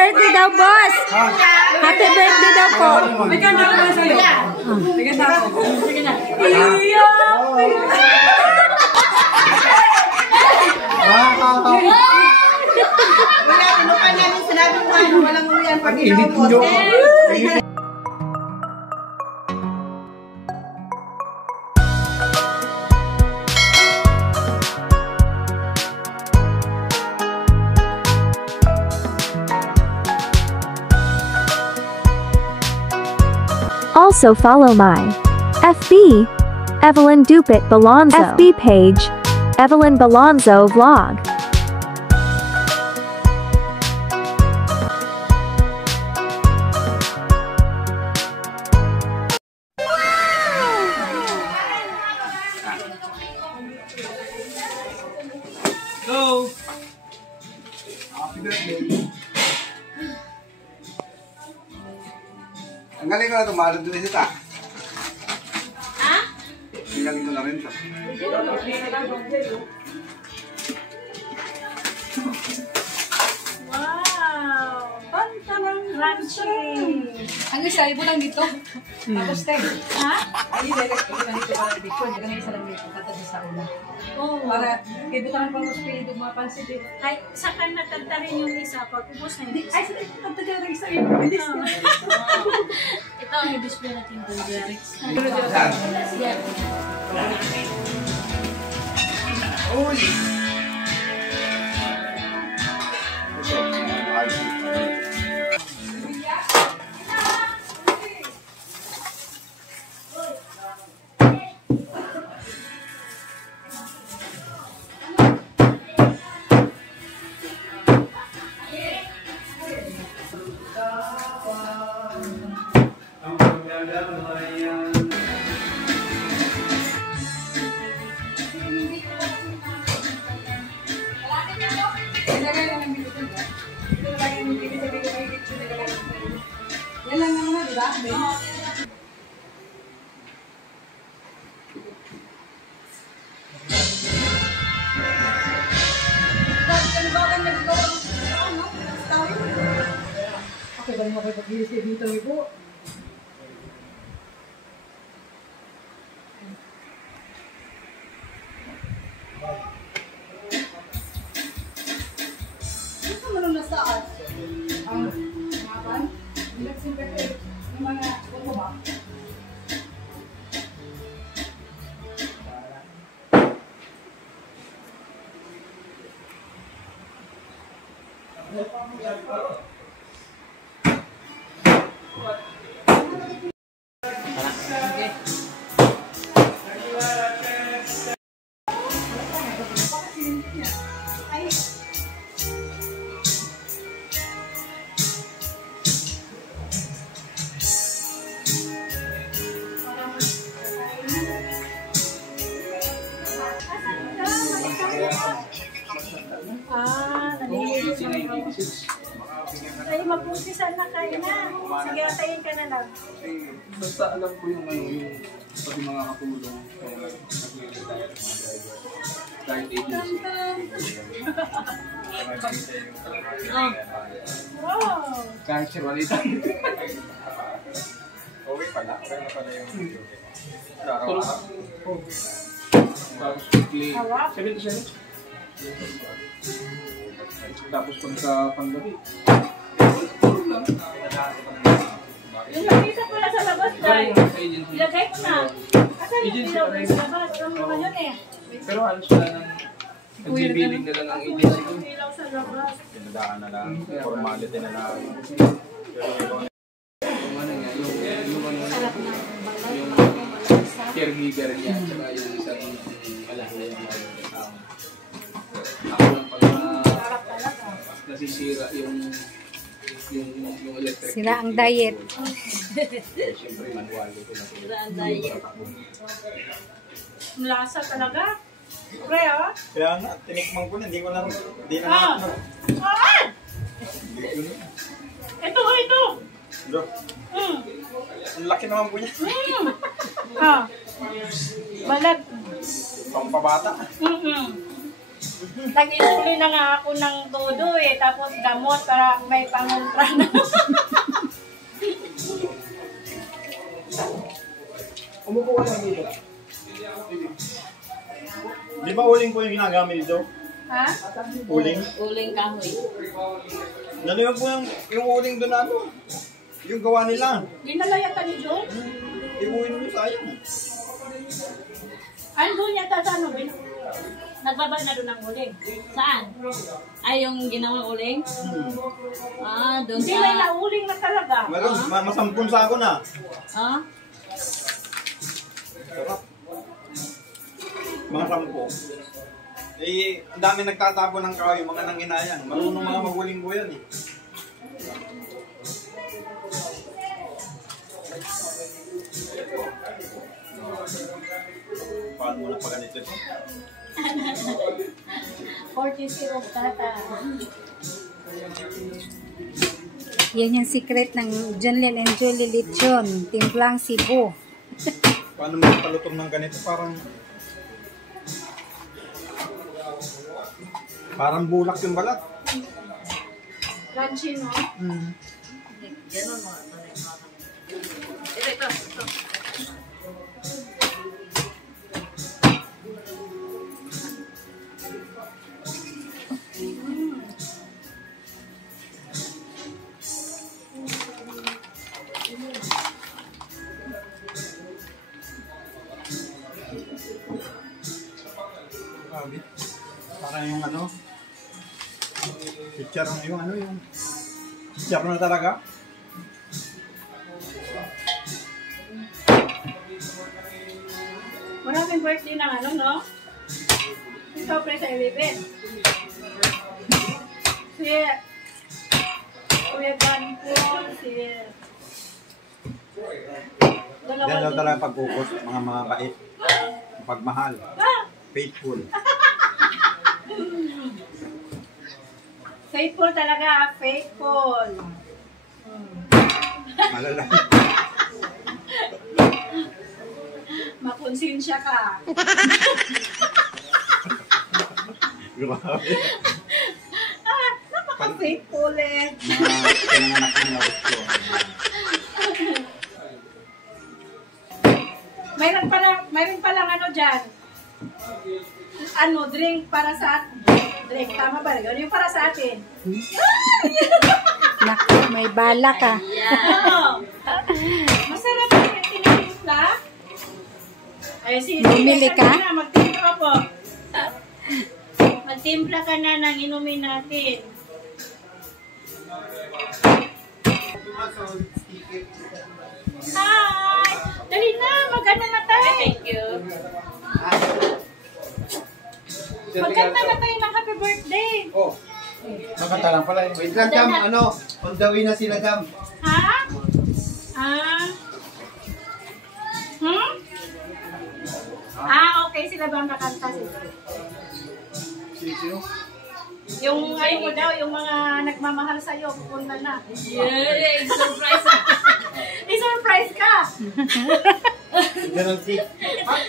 birthday daw, boss! Happy birthday daw po! May ganda ko na sa'yo. May ganda ako. Sige na. Wala, pinukan namin sinabi mo ano, walang uwian pag inubos. Also follow my FB, Evelyn Dupit Balonzo FB page, Evelyn Balonzo Vlog. Go! Happy birthday! Ang galing ko na ito, mahal doon ito. Ha? Ang galing ko na rin ito. Wow! Pantarang crunchy! Ang isa, ibo lang dito. Tapos tayo. Ha? Ay, direct ko lang dito para dito. Hindi ka na isa lang dito. Katado sa una. Oo. Para, ibutan pang hospital, mapansin dito. Ay, saka natagta rin yung isa. Pag ubos na yung isa. Ay, sa dito, tatagyan na isa yun. Bilis na. Ito ang i-display natin kung Jerix. Uy! Yan lang naman, di ba? Okay, balik mo kayo pag-ilis dito, ibo. Gusto mo nung nasaan? Ang mga pan? Yung mga ano ba? Ay, mag-umpisan na kayo na. Sige, atayin ka na lang. Basta alam ko yung ano, yung pati mga katulong kaya nag-retire ng mga driver. Kahit agency. Wow! Kahit si Juanita. Okay pala. Okay na pala yung video. Tapos quickly. 77. Tapos pagka panggabi. Yung nakita pala sa labas, guys. Ilagay ko na. Kasi yung ilaw ko sa labas. Ang mga yun eh. Pero halos wala nang nagbibiling nila ng agency ko. Ilaw sa labas. Pinadaan na lang, formality na lang. Pero yung ano niya, yung caregiver niya, tsaka yung isang alahiya niya. Ako lang pag nasisira yung electric. Sila ang diet. Siyempre manual dito na. Sila ang diet. Ang lasa talaga. Pre, ah? Kaya nga, tinikman ko na, hindi ko na Ito. Bro, ang laki naman po niya. Balag. Pampabata. Nag-insulin na nga ako ng todo eh. Tapos gamot para may pangontra na. Umupo ka lang dito. Di ba uling po yung ginagamit dito? Ha? Uling? Uling kahoy. Naliwag po yung uling doon ano? Yung gawa nila. Ginalayatan ni John? Iuwin mo sayang. Ano niya tatano? Nagbaba na doon ng uling. Saan? Ay, yung ginawang uling? Ah, doon Hindi sa... may nauling na talaga. Meron, masampun sa ako na. Ah? Sarap. Mga sampo. Eh, ang dami nagtatapon ng kahoy, mga nanginayang. Marunong mga maguling ko yan eh. Paano mo na paganito ito? 40 syrup tata. Yan yung secret ng Junlin and Julie Lechon. Timplang Cebu. Paano mo palutong ng ganito? Parang bulak yung balat. Crunchy, no? Ganon mo. Ito. Grabe. Parang yung ano, picture yung ano, yung picture na talaga. Maraming birthday ng ano, no? Ikaw pre sa Ilibin. Si Kuya Banpol, si... Diyan daw talaga pagkukos, mga bait, pagmahal, faithful. Faithful talaga, faithful. Malala. Makonsensya ka. Grabe. Napaka-faithful eh. Mga pinanganak ng labot ko. Mayroon palang ano dyan. Ano, drink para sa... Drink, tama ba? Yun yung para sa atin. Naku, may bala ka. Oo. Masarap yung tinitimpla. Ay, sige. Bumili ka? Magtimpla po. Magtimpla ka na ng inumin natin. Hi! Dali na, maganda na tayo. Thank you. Maganda na tayo ng happy birthday. Oh, nakanta lang pala yun. Wait lang, Dam. Ano? On the way na sila, Dam. Ha? Ah? Hmm? Ah, okay. Sila ba ang kakanta sila? Sino? Yung ano mo daw, yung mga nagmamahal sa'yo, pupunta na. Yeah, surprise. I-surprise ka! Ganun, Tik.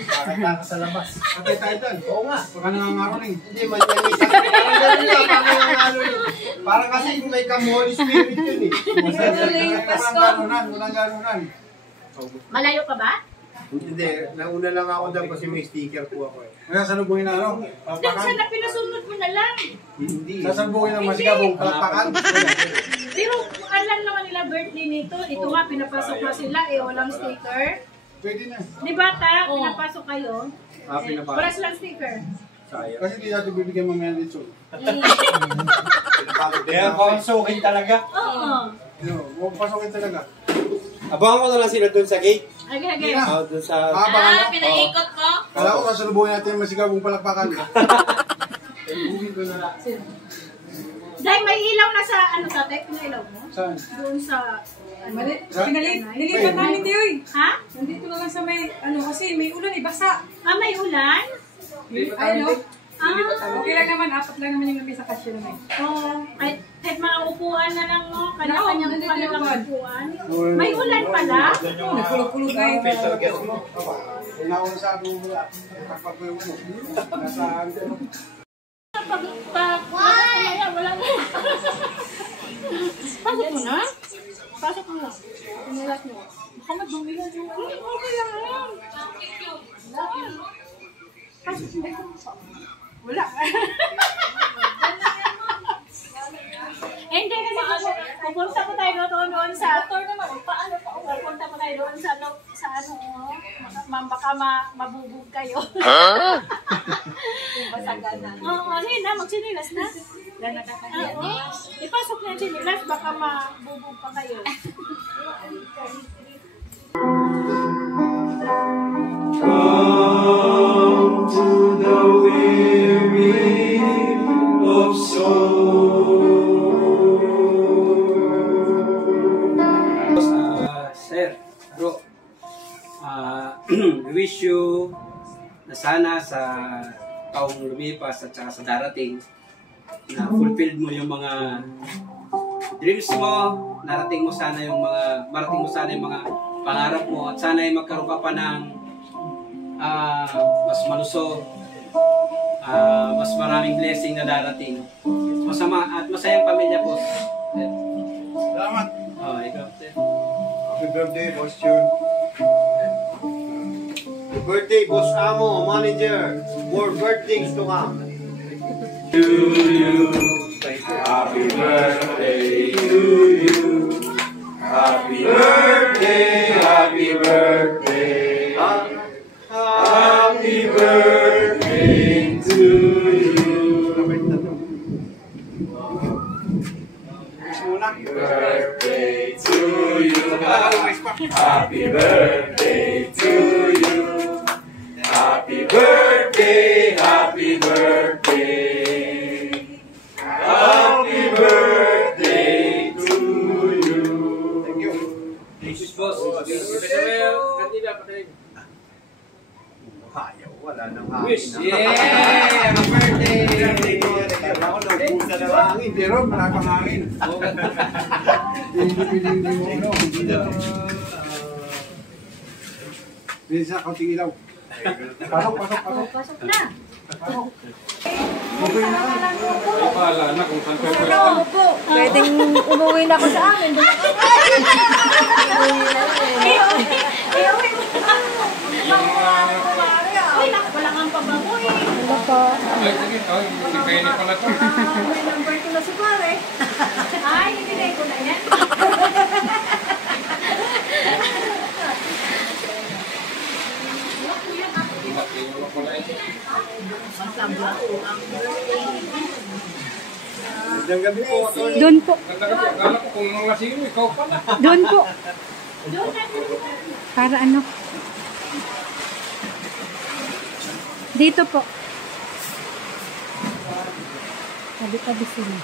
Kakanta ka sa labas. Patay tayo doon. Oo nga. Baka nangangaroling. Hindi, manyanisa. Parang ganun lang. Parang ano yun. Parang kasi may Holy Spirit yun eh. Walang ganunan. Malayo ka ba? Hindi, nauna lang ako dyan kasi may sticker po ako eh. Kaya salubungin na ano? Then, Palakpakan? sana pinasunod mo na lang. Hindi. Sasalubungin ng masigabong palakpakan? Pero alam naman nila birthday nito. Ito nga, pinapasok na sila eh. Walang sticker. Pwede na. Di ba ta? Pinapasok kayo. Pinapasok. Wala silang sticker. Sayang. Kasi hindi natin bibigyan mamaya dito. Kaya pangsukin talaga. Oo. Huwag pasokin talaga. Abangan ko na lang sila dun sa gate. Okay, okay. Dun sa... Baka Pinaikot ko. Kala ko sasalubungin natin yung masigabong palakpakan. Bugin ko na lang. Dahil may ilaw na sa, ano sa tek na ilaw mo? Saan? Doon sa... Nilipat namin tayo eh. Ha? Nandito na lang sa may, ano kasi may ulan eh, basa. Ah, may ulan? Ayun o. Ah, Okay lang naman, apat lang naman yung lamesa kasya naman. oh, kahit mga upuan na lang, no? Kanya-kanyang nandito kanya yung lang upuan. upuan. May ulan pala? Nagkulog-kulog na yun. Special guest mo. Inauna sa akin mula. Kapag ko yung ano. Nasa ano. Ha? Pasok mo lang. Pinilat mo. Baka madumi lang yung okay lang yan. Pasok mo. Wala. Hindi kasi pupunta po tayo doon sa pupunta po tayo doon sa ano, baka mabubog kayo. Basaganan. Oo, hindi na, magsinilas na. Ipasok na yung sinilas, baka mabubog pa kayo. Come to the weary of soul. Sir, bro, we wish you na sana sa taong lumipas at saka sa darating na fulfilled mo yung mga dreams mo, marating mo sana yung mga pangarap mo at sana ay magkaroon ka pa ng mas malusog, mas maraming blessing na darating. Masama at masayang pamilya po. Salamat. Ikaw, sir. Happy birthday, Boss June. Happy birthday, Boss Amo, manager. More birthdays to come. To you, happy birthday to you. Happy birthday, happy birthday. Happy birthday to you. Happy birthday to you. Happy birthday to you. Happy birthday, happy birthday. Happy birthday to you. Thank you. Thank you, boss. Ayaw, wala nang hangin. Wish. Yeah! Happy birthday! Ako naubusan ng hangin. Hindi ron, malapang hangin. Hindi mo, no? Hindi sa kaunting ilaw. Pasok. Pasok na. Bahala na kung saan kayo Ano po? Pwedeng umuwi na ako sa amin. Wala kang pabango eh. Ano po? Ay, sige. Si Penny pala to. May number ko na si pare. Ay, ibigay ko na yan. Magandang gabi po. Doon po. Akala ko kung nung lasing ikaw pala. Doon po. Para ano? Dito po. Tabi-tabi sila.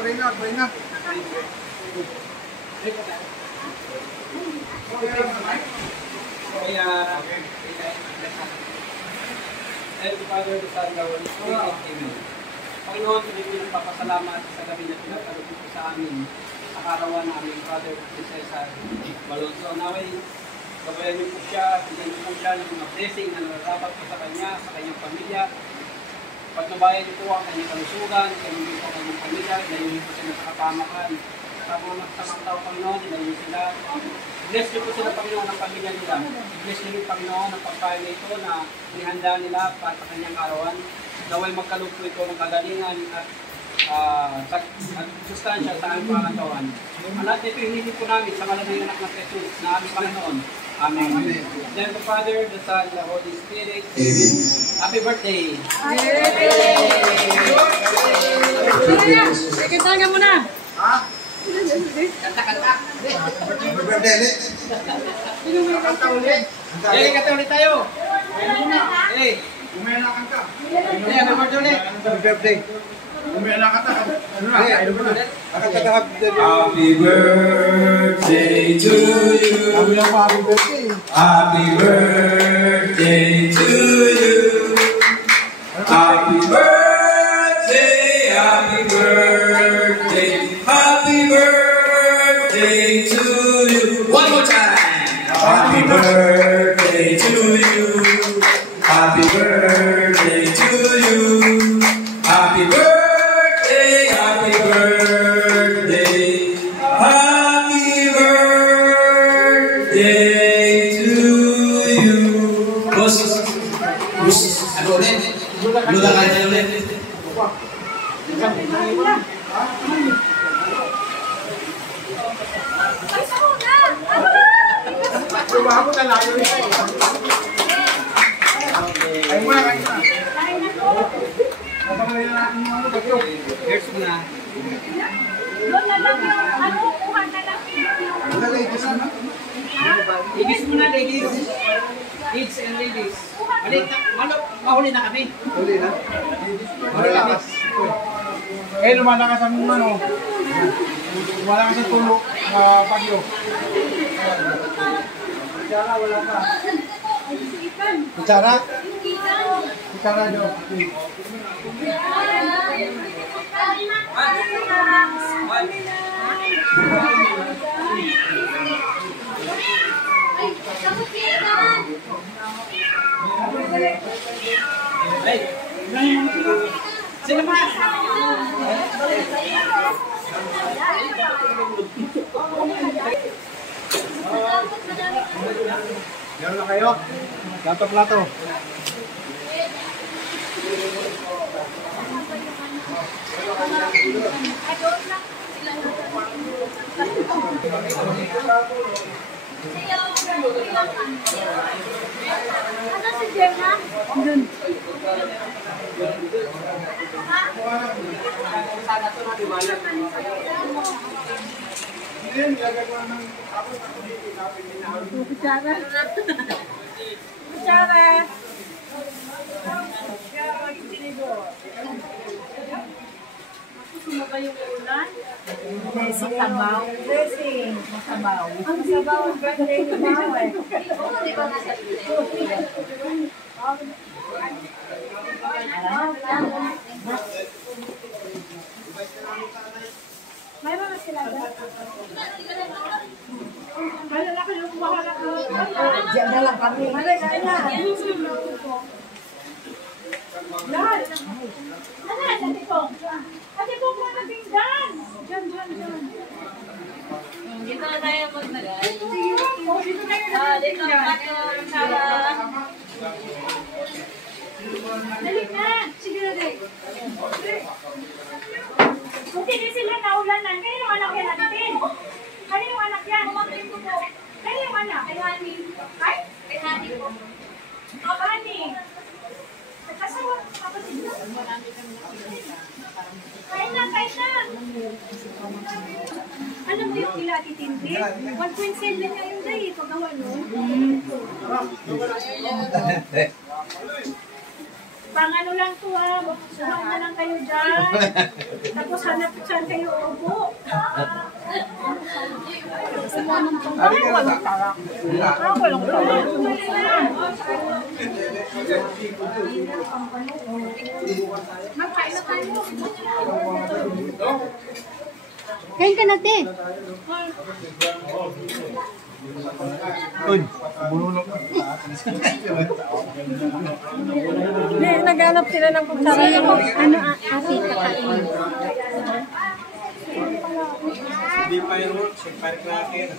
Pray na. Kaya, Heavenly Father, the Son, the Holy Spirit, Amen. Panginoon, tuloy nagpapasalamat sa gabi na pinagkalog po sa amin, sa karawan namin, Father, si Cesar Balonzo. Naway, gabayan niyo po siya, bigyan niyo po siya ng mga blessing na nararapat po sa kanya, sa kanyang pamilya. Pagnabayan niyo po ang kanyang kalusugan, kanyang po ang kanyang pamilya, ilayin niyo po sila sa kapamakan. Sa mga tao, Panginoon, ilayin niyo sila. Bless niyo po sila, Panginoon, ng pamilya nila. Bless niyo, Panginoon, ang pagkain na ito na inihanda nila para sa kanyang karawan. Naway magkalog po ito ng kagalingan at sustansya sa aming pangatawan. Ang lahat nito hinili po namin sa malamang anak ng Jesus na aming Panginoon. Amen. Then the Father, the Son, the Holy Spirit. Amen. Happy birthday! Kaya mo na. Kanta-kanta! Happy birthday, ulit. Kanta ulit. Kanta ulit tayo! Hey! Umaya na kanta. Happy birthday ulit! Happy birthday. Umaya na kanta. Ano na? Ayaw mo na. Happy birthday to you. Happy lang pa, happy birthday. Happy birthday to you. Happy birthday, happy birthday, happy birthday to you. One more time. Happy birthday to you. Happy birthday to you. birthday to you. Boss, ano ulit? Lula ka dyan ulit. Lumabot na layo rin. Ay mo na kayo na. Here's mo na. Doon na lang yung ano, kuha na lang. Ladies muna, ladies. Kids and ladies. Mahuli na kami. Huli na. Malakas. Eh, lumalakas ang ano. Lumalakas ang tulo. Pagyo. Kutsara, wala ka. Kutsara? Kutsara nyo. Sino ba? Meron na kayo? Plato. Ano si Jenna? Doon. Kutsara. Kutsara. Sumaba yung ulan. Masabaw. Dressing. Masabaw. Ang masabaw ang birthday ni Mao eh. Di ba nasa mayroon na sila dyan. Kaya na kayo kumahala ka. Diyan na lang kami. Malay na. Yan. Ano yan, Ate Pong? Ate Pong, mga pinggan. Diyan. Dito na tayo maglagay. Dito na yun. Dito na tayo sala. Dali na. Sige na, Dek. Kung hindi sila naulanan, kayo yung anak yan natin. Kayo yung anak yan. Kayo yung anak. Kay Honey. Ay? Kay Honey po. Oh, Honey. Kasawa ko kapatid na. Kain na. Alam mo yung kila titindi? 1.7 na yung day. Pagawa nun. Pangano lang to ha. Suhan na lang kayo dyan. Tapos hanap saan kayo upo. Walang tarak. Magkain na tayo. Kain ka natin. Uy, bulunok. Naghanap sila ng kutsara ng ano ate kakain. Hindi fireworks, firecracker.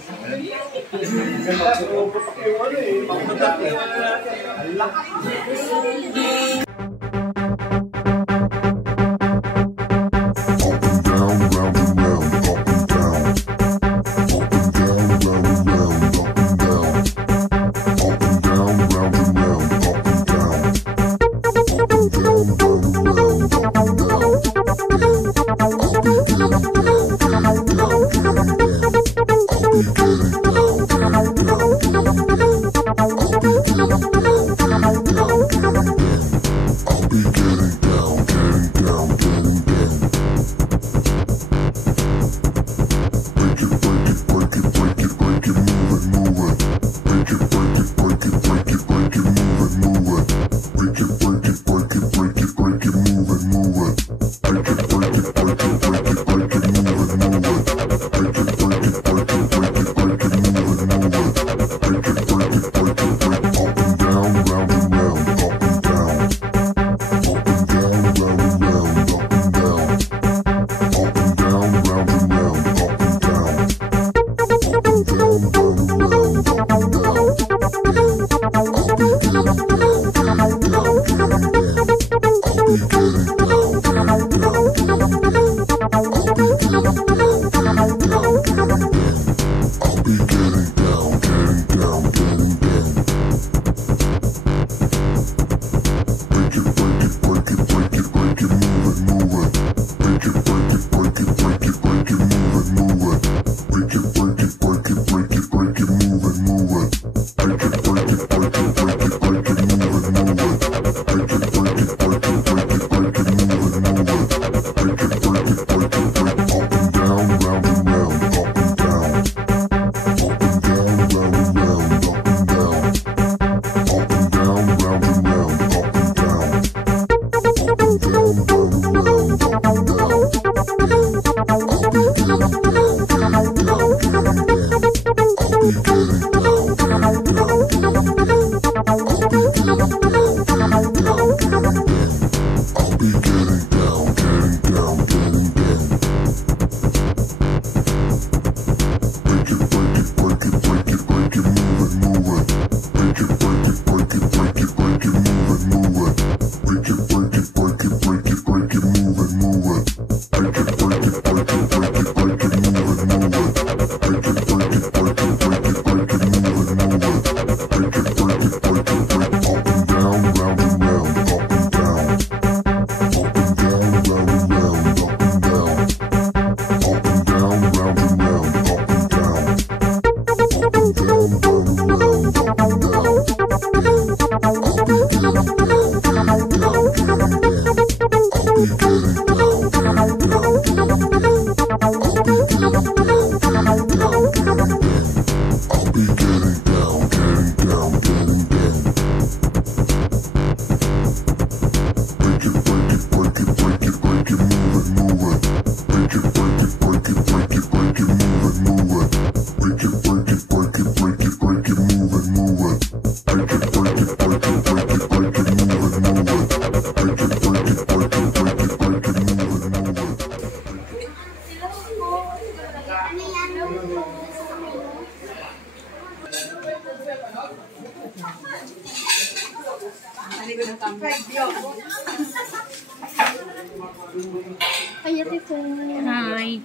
Hi.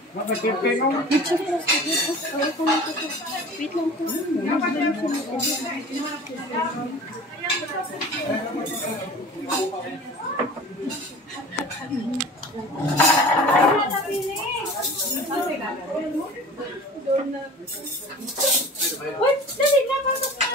Wait lang po. What? Dali na, pasok na.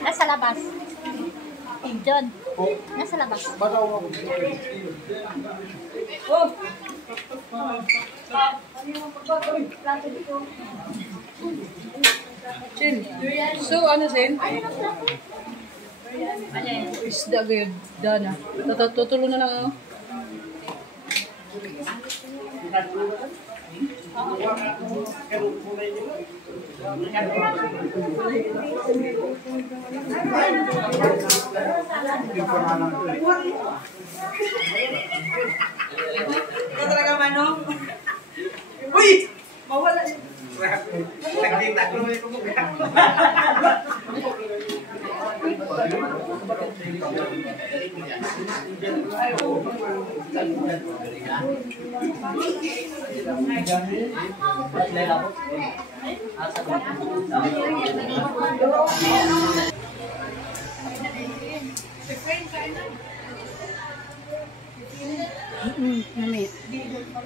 Nasa labas. John, nasa labas. Sin. So, ano, Sin? Isda gayod. Dana. Tutulo na lang, ano? Ito talaga, Manong? Uy! Mawala yun. Nagkita ko may kumugak.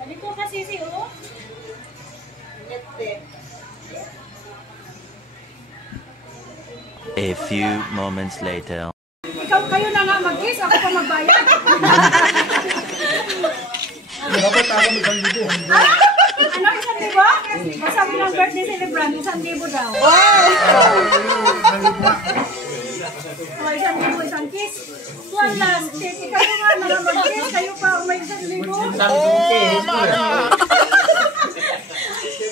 Dito kasi si oh. A few moments later. Kayo na nga mag-kiss, ako pa magbayad. Dapat ako isang libo. Ano, 1,000? Masabi ng birthday celebrant, 1,000 daw. O, 1,000, isang kiss. Wala, Titi, kayo nga na mag-kiss, kayo pa may 1,000.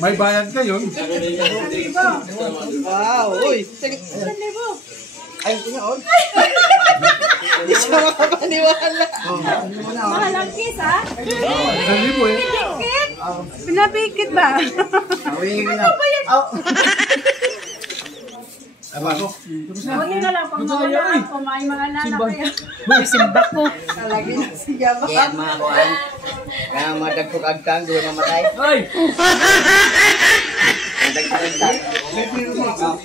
May bayad kayo. 1,000. Wow, uy. 1,000. Ay, tinood. Hindi siya makapaniwala. Mahalang kiss, ha? Sabi mo eh. Pinapikit ba? Awingin na. Buti na lang, pag mawala ako, may mga nana kayo. Simba ko. Talagi na siya ba? Yan mga kuhan. Kaya madagpog agtang, doon mamatay. Ay! Madagpog agtang.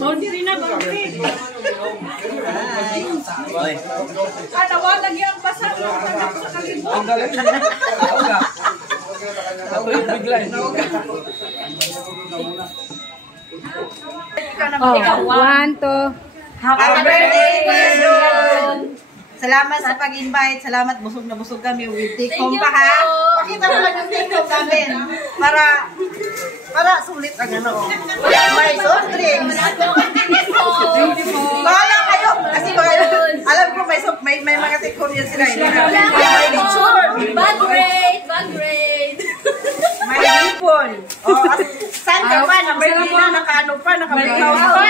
Boundary na, boundary. Ay. Tawag yung pasang sa kalibo. Ang galing. Ako yung bigla. One, two. Happy birthday, Kuya John! Salamat sa pag-invite. Salamat, busog na busog kami with take home pa ha. Pakita mo lang yung take home namin. Para sulit ang ano. May soft drinks. Bahala kayo. Kasi alam ko may mga take home yan sila. May lechon. Bad grade! Bad grade! May lipon. Saan ka pa? Naka-birthday na, naka-ano pa, naka-breakout pa.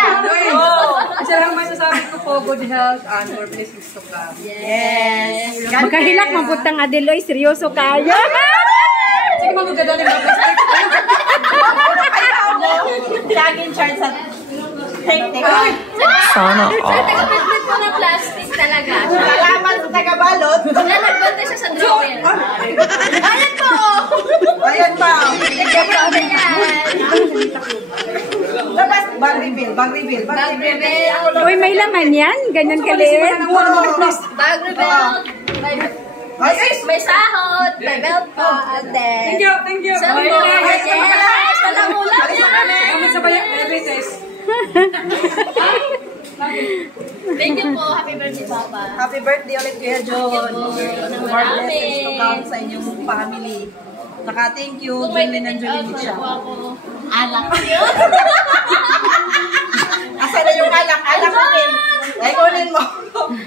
Isa lang masasabi ko po, good health and more blessings to come. Yes. Magkahilak, mabuntang Adeloy, seryoso kayo. Sige, magagadaling mag-plastic. Lagi in charge sa take. Sana all. Taga-pit mo ng plastic talaga. Salamat sa taga-balot. Nagbantay siya sa drawer. Ayan po! Ayan pa. Nagkaprote yan. Labas, bag reveal. Uy, may laman yan? Ganyan kaliit? Bag rebel. May sahod. May belt pa. Thank you. Cellphone. Yes! Walang ulam yan. Kamot sa bayan, diabetes. Thank you po. Happy birthday, Papa. Happy birthday ulit, Kuya John. Nang More marami. blessings to come sa inyong family. Saka thank you, Kung may Julie ng Julie take siya. out po ako. Alak yun. Asa na yung alak? Alak mo din. Ay, kunin mo.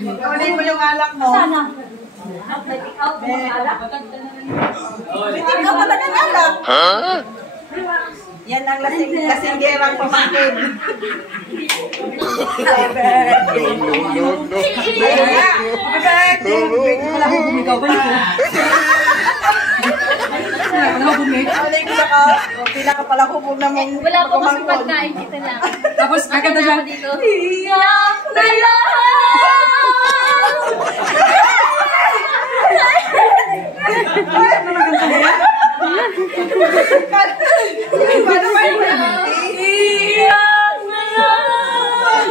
Kunin mo yung alak mo. Sana. Bitin ka pa na ng alak. Yan ang lasinggerang pamangkin. Happy birthday. Ayun nga. Happy birthday. Wala ko bumigaw ba nito? Pila ka pala hubog na mong Wala po kasi pagkain kita lang. Tapos, agad na siya. Dito. Iyak na yan! Paano ba yun? Iyak na yan!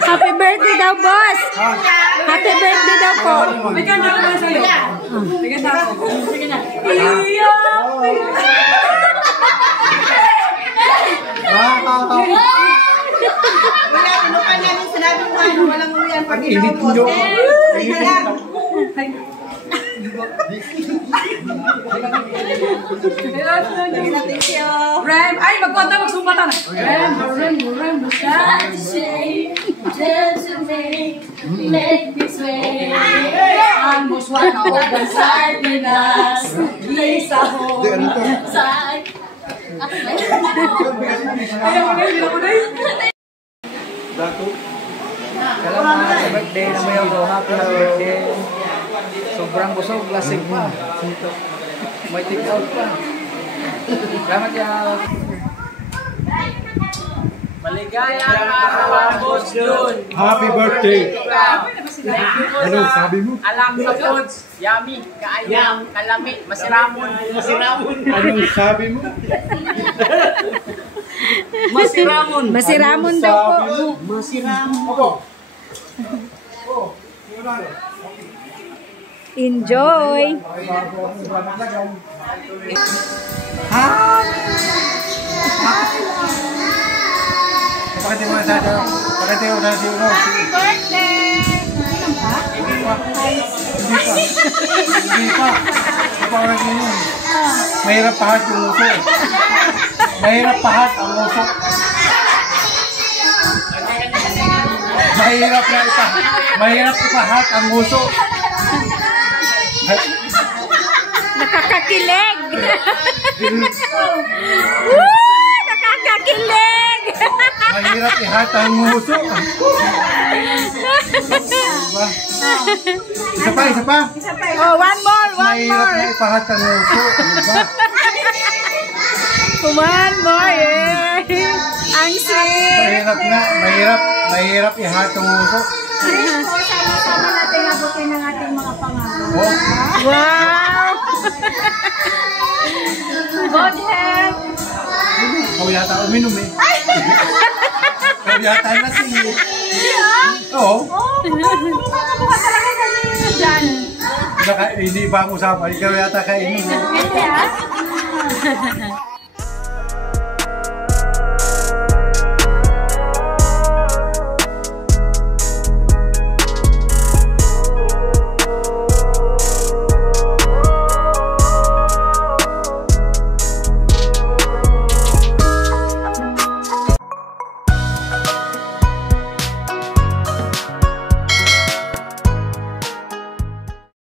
Happy birthday daw, boss! Happy birthday daw po! May ganda ko na sa'yo. May ganda ko. Sige na. Iyak Wala, tinukan namin sinabi mo ano, walang uyan pag inaubos. Hindi na lang. Thank you. Rem! Ay, magkwanta, magsumbatan! Rem! Make this way. Ang muswak ako ng sardinas. Lisa ho. Sa... Salamat sa birthday na mo yung happy birthday. Sobrang busog, lasing pa. May take out pa. Salamat yan. Maligayang araw, Boss John. Happy birthday! Ano sabi mo? Alam sa foods, yummy, kaayam, kalami, masiramon. Anong sabi mo? Masiramon. Masiramon daw po. Enjoy! Pakati mo na sa ito. Pakati mo na sa ito. Happy birthday! Hindi pa. Parang yun. Mahirap pahat yung uso. Mahirap pahat ang uso. Mahirap ipahat ang nguso. Nakakakilig! Woo! Nakakakilig! Mahirap ihat ang nguso. Isa pa. Oh, one more. Mahirap na ipahat ang nguso. One more, eh. Ang sweet. Mahirap ihat ang nguso. Sama natin abutin ng ating mga pangarap. Wow! God help! Ikaw yata uminom eh. Ikaw yata lasing eh. Oo. Mukha talaga sa ninyo dyan. Hindi ba ang usapan? Ikaw yata kainom eh. Hindi ah.